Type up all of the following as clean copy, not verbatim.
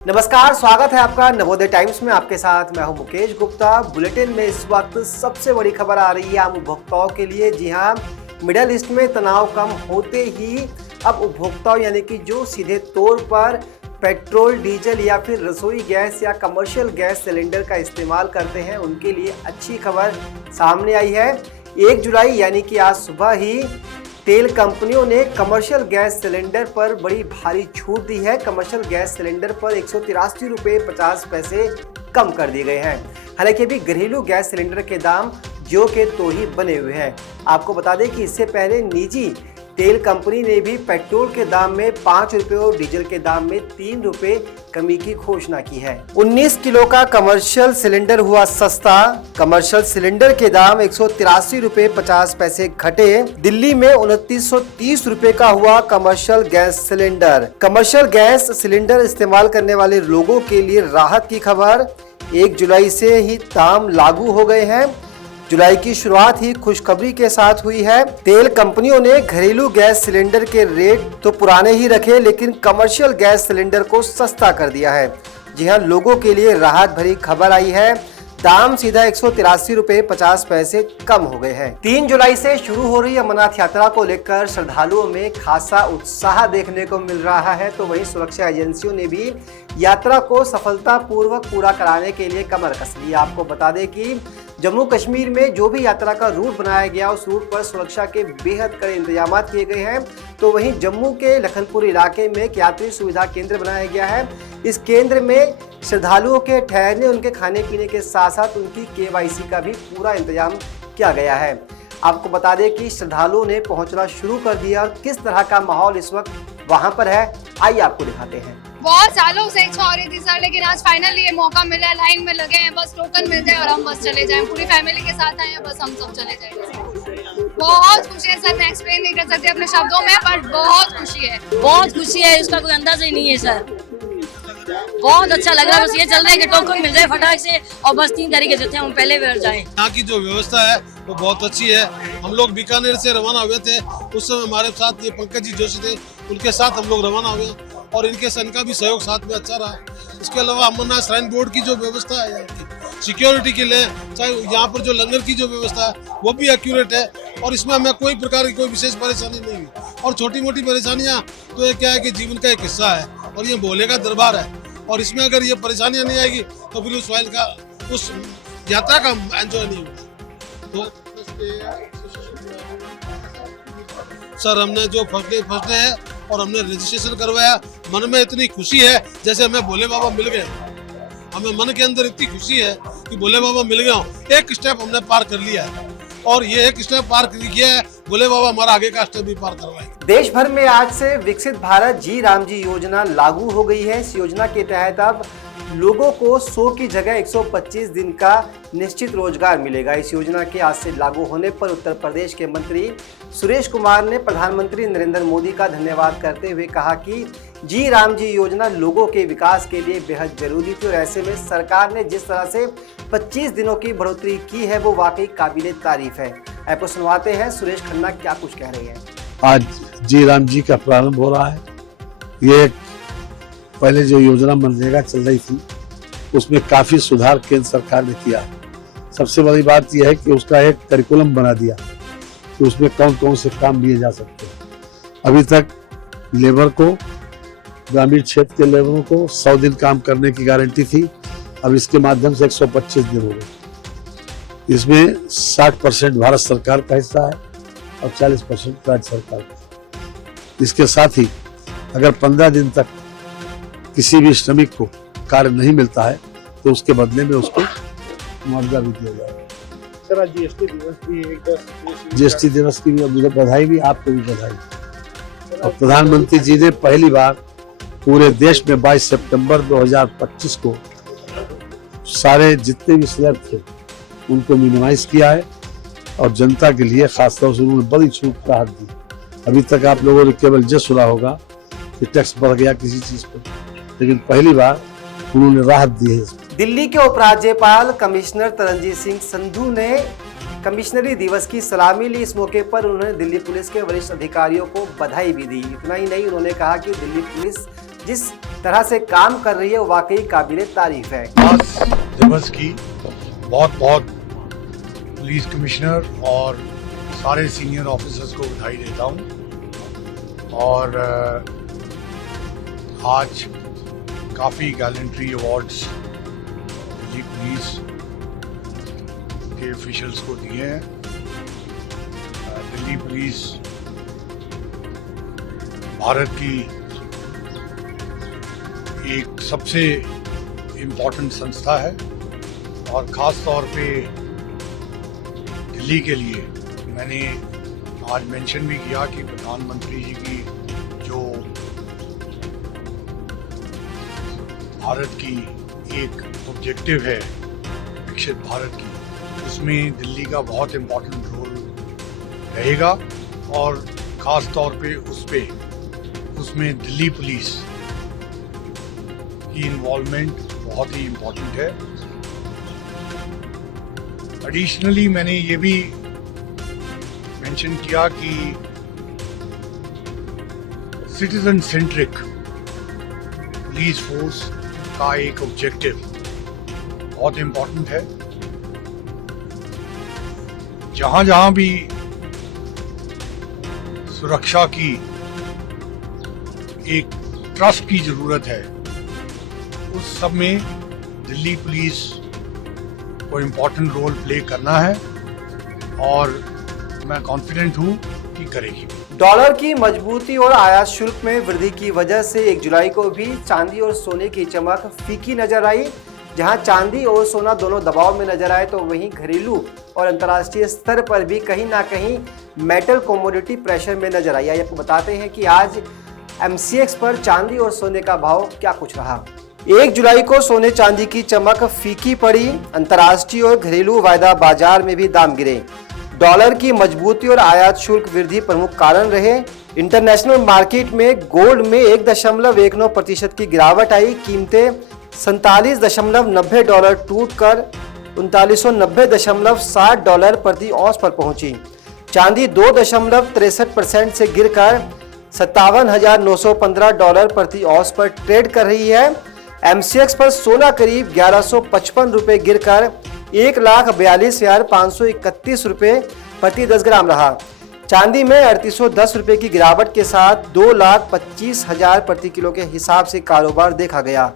नमस्कार, स्वागत है आपका नवोदय टाइम्स में। आपके साथ मैं हूं मुकेश गुप्ता। बुलेटिन में इस वक्त सबसे बड़ी खबर आ रही है आम उपभोक्ताओं के लिए। जी हां, मिडल ईस्ट में तनाव कम होते ही अब उपभोक्ताओं यानी कि जो सीधे तौर पर पेट्रोल, डीजल या फिर रसोई गैस या कमर्शियल गैस सिलेंडर का इस्तेमाल करते हैं, उनके लिए अच्छी खबर सामने आई है। 1 जुलाई यानी कि आज सुबह ही तेल कंपनियों ने कमर्शियल गैस सिलेंडर पर बड़ी भारी छूट दी है। कमर्शियल गैस सिलेंडर पर 183 रुपये 50 पैसे कम कर दिए गए हैं। हालांकि अभी घरेलू गैस सिलेंडर के दाम जो के तो ही बने हुए हैं। आपको बता दें कि इससे पहले निजी तेल कंपनी ने भी पेट्रोल के दाम में 5 रुपये और डीजल के दाम में 3 रुपये कमी की घोषणा की है। 19 किलो का कमर्शियल सिलेंडर हुआ सस्ता। कमर्शियल सिलेंडर के दाम 183 रुपये 50 पैसे घटे। दिल्ली में 2930 रुपये का हुआ commercial gas cylinder. Commercial gas cylinder इस्तेमाल करने वाले लोगों के लिए राहत की खबर। 1 जुलाई से ही दाम लागू हो गए हैं। जुलाई की शुरुआत ही खुशखबरी के साथ हुई है। तेल कंपनियों ने घरेलू गैस सिलेंडर के रेट तो पुराने ही रखे, लेकिन कमर्शियल गैस सिलेंडर को सस्ता कर दिया है। जी हां, लोगों के लिए राहत भरी खबर आई है। दाम सीधा 183 रुपये 50 पैसे कम हो गए हैं। 3 जुलाई से शुरू हो रही अमरनाथ यात्रा को लेकर श्रद्धालुओं में खासा उत्साह देखने को मिल रहा है। तो वहीं सुरक्षा एजेंसियों ने भी यात्रा को सफलतापूर्वक पूरा कराने के लिए कमर कस ली। आपको बता दें कि जम्मू कश्मीर में जो भी यात्रा का रूट बनाया गया, उस रूट पर सुरक्षा के बेहद कड़े इंतजाम किए गए हैं। तो वहीं जम्मू के लखनपुर इलाके में एक यात्री सुविधा केंद्र बनाया गया है। इस केंद्र में श्रद्धालुओं के ठहरने, उनके खाने पीने के साथ साथ उनकी KYC का भी पूरा इंतजाम किया गया है। आपको बता दें कि श्रद्धालुओं ने पहुंचना शुरू कर दिया और किस तरह का माहौल इस वक्त वहां पर है, आइए आपको दिखाते हैं। बहुत सालों से इच्छा हो रही थी सर, लेकिन आज फाइनली ये मौका मिला है। लाइन में लगे हैं, बस टोकन मिल जाए और हम बस चले जाएं। पूरी फैमिली के साथ आए हैं, बस हम सब चले जाएंगे। बहुत खुशी है सर, मैं एक्सप्लेन नहीं कर सकती अपने शब्दों में, पर बहुत खुशी है। बहुत खुशी है, उसका कोई अंदाजा ही नहीं है सर। बहुत अच्छा लग रहा है। बस ये चल रहा है कि टोकन मिल जाए फटाक से और बस 3 तारीख के हम पहले बैठ जाएं। यहाँ की जो व्यवस्था है वो बहुत अच्छी है। हम लोग बीकानेर से रवाना हुए थे, उस समय हमारे साथ ये पंकज जी जोशी थे, उनके साथ हम लोग रवाना हुए और इनके सन का भी सहयोग साथ में अच्छा रहा। इसके अलावा अमरनाथ श्राइन बोर्ड की जो व्यवस्था है यहाँ की सिक्योरिटी के लिए, चाहे यहाँ पर जो लंगर की जो व्यवस्था है वो भी एक्यूरेट है और इसमें हमें कोई प्रकार की कोई विशेष परेशानी नहीं हुई। और छोटी मोटी परेशानियाँ तो ये क्या है कि जीवन का एक हिस्सा है और ये भोले का दरबार है और इसमें अगर ये परेशानियां नहीं आएगी तो फिर उस वाइल का, उस यात्रा का एंजॉय नहीं होगा। तो सर, हमने जो फर्स्ट डे है और हमने रजिस्ट्रेशन करवाया, मन में इतनी खुशी है जैसे हमें भोले बाबा मिल गए। हमें मन के अंदर इतनी खुशी है कि भोले बाबा मिल गए। एक स्टेप हमने पार कर लिया है और ये एक स्टेप पार किया है, भोले बाबा हमारा आगे का स्टेप भी पार करवाएंगे। देश भर में आज से विकसित भारत जी राम जी योजना लागू हो गई है। इस योजना के तहत अब लोगों को 100 की जगह 125 दिन का निश्चित रोजगार मिलेगा। इस योजना के आज से लागू होने पर उत्तर प्रदेश के मंत्री सुरेश कुमार ने प्रधानमंत्री नरेंद्र मोदी का धन्यवाद करते हुए कहा कि जी राम जी योजना लोगों के विकास के लिए बेहद जरूरी थी और ऐसे में सरकार ने जिस तरह से 25 दिनों की बढ़ोतरी की है वो वाकई काबिले तारीफ है। आपको सुनवाते हैं सुरेश खन्ना क्या कुछ कह रहे हैं। आज जी राम जी का प्रारंभ हो रहा है। ये पहले जो योजना मनरेगा चल रही थी उसमें काफी सुधार केंद्र सरकार ने किया। सबसे बड़ी बात यह है कि उसका एक करिकुलम बना दिया कि उसमें कौन कौन से काम लिए जा सकते हैं। अभी तक लेबर को, ग्रामीण क्षेत्र के लेबरों को 100 दिन काम करने की गारंटी थी। अब इसके माध्यम से 125 दिन हो गए। इसमें 60% भारत सरकार का हिस्सा है और 40% राज्य सरकार का। इसके साथ ही अगर 15 दिन तक किसी भी श्रमिक को कार्य नहीं मिलता है तो उसके बदले में उसको मुआवजा भी दिया जाएगा। जीएसटी दिवस की भी मुझे बधाई, भी आपको भी बधाई। और प्रधानमंत्री जी ने पहली बार पूरे देश में 22 सितंबर 2025 को सारे जितने भी स्लैब थे उनको मिनिमाइज किया है और जनता के लिए खासतौर से उन्होंने बड़ी छूट राहत दी। अभी तक आप लोगों ने केवल ये सुना होगा कि टैक्स बढ़ गया किसी चीज पर, लेकिन पहली बार उन्होंने राहत दी है। दिल्ली के उपराज्यपाल कमिश्नर तरनजीत सिंह संधू ने कमिश्नरी दिवस की सलामी ली। इस मौके पर उन्होंने दिल्ली पुलिस के वरिष्ठ अधिकारियों को बधाई भी दी। इतना ही नहीं, उन्होंने कहा कि दिल्ली पुलिस जिस तरह से काम कर रही है वो वाकई काबिले तारीफ है। आज दिवस की बहुत बहुत पुलिस कमिश्नर और सारे सीनियर ऑफिसर्स को बधाई देता हूँ। और आज काफ़ी गैलेंट्री अवार्ड्स दिल्ली पुलिस के ऑफिशियल्स को दिए हैं। दिल्ली पुलिस भारत की एक सबसे इम्पोर्टेंट संस्था है और ख़ास तौर पे दिल्ली के लिए मैंने आज मेंशन भी किया कि प्रधानमंत्री जी की जो भारत की एक ऑब्जेक्टिव है विकसित भारत की, उसमें दिल्ली का बहुत इम्पोर्टेंट रोल रहेगा और ख़ास तौर पे उसमें दिल्ली पुलिस की इन्वॉल्वमेंट बहुत ही इम्पोर्टेंट है। एडिशनली मैंने ये भी मेंशन किया कि सिटीजन सेंट्रिक पुलिस फोर्स का एक ऑब्जेक्टिव बहुत इम्पोर्टेंट है। जहां जहां भी सुरक्षा की एक ट्रस्ट की जरूरत है उस सब में दिल्ली पुलिस को इम्पोर्टेंट रोल प्ले करना है और मैं कॉन्फिडेंट हूं कि करेगी। डॉलर की मजबूती और आयात शुल्क में वृद्धि की वजह से 1 जुलाई को भी चांदी और सोने की चमक फीकी नजर आई। जहां चांदी और सोना दोनों दबाव में नजर आए तो वहीं घरेलू और अंतर्राष्ट्रीय स्तर पर भी कहीं ना कहीं मेटल कमोडिटी प्रेशर में नजर आई। आपको बताते हैं कि आज MCX पर चांदी और सोने का भाव क्या कुछ रहा। 1 जुलाई को सोने चांदी की चमक फीकी पड़ी। अंतर्राष्ट्रीय और घरेलू वायदा बाजार में भी दाम गिरे। डॉलर की मजबूती और आयात शुल्क वृद्धि प्रमुख कारण रहे। इंटरनेशनल मार्केट में गोल्ड में 1.19% की गिरावट आई। कीमतें $47.90 टूटकर $3990.60 प्रति औंस पर पहुंची। चांदी 2.63% से गिरकर $57,915 प्रति औंस पर ट्रेड कर रही है। MCX पर सोना करीब 1155 रुपये गिरकर 1,42,531 रुपये प्रति 10 ग्राम रहा। चांदी में 3810 रुपये की गिरावट के साथ 2,25,000 प्रति किलो के हिसाब से कारोबार देखा गया।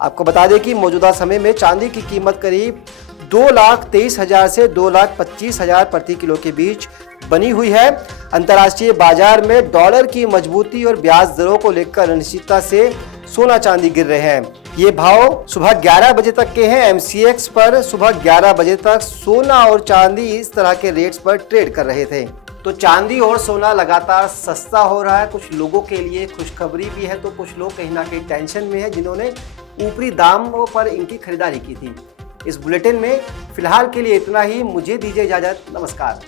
आपको बता दें कि मौजूदा समय में चांदी की कीमत करीब 2,23,000 से 2,25,000 प्रति किलो के बीच बनी हुई है। अंतर्राष्ट्रीय बाजार में डॉलर की मजबूती और ब्याज दरों को लेकर अनिश्चितता से सोना चांदी गिर रहे हैं। ये भाव सुबह 11 बजे तक के हैं। MCX पर सुबह 11 बजे तक सोना और चांदी इस तरह के रेट्स पर ट्रेड कर रहे थे। तो चांदी और सोना लगातार सस्ता हो रहा है। कुछ लोगों के लिए खुशखबरी भी है तो कुछ लोग कहीं ना कहीं टेंशन में है जिन्होंने ऊपरी दामों पर इनकी खरीदारी की थी। इस बुलेटिन में फिलहाल के लिए इतना ही। मुझे दीजिए इजाजत। नमस्कार।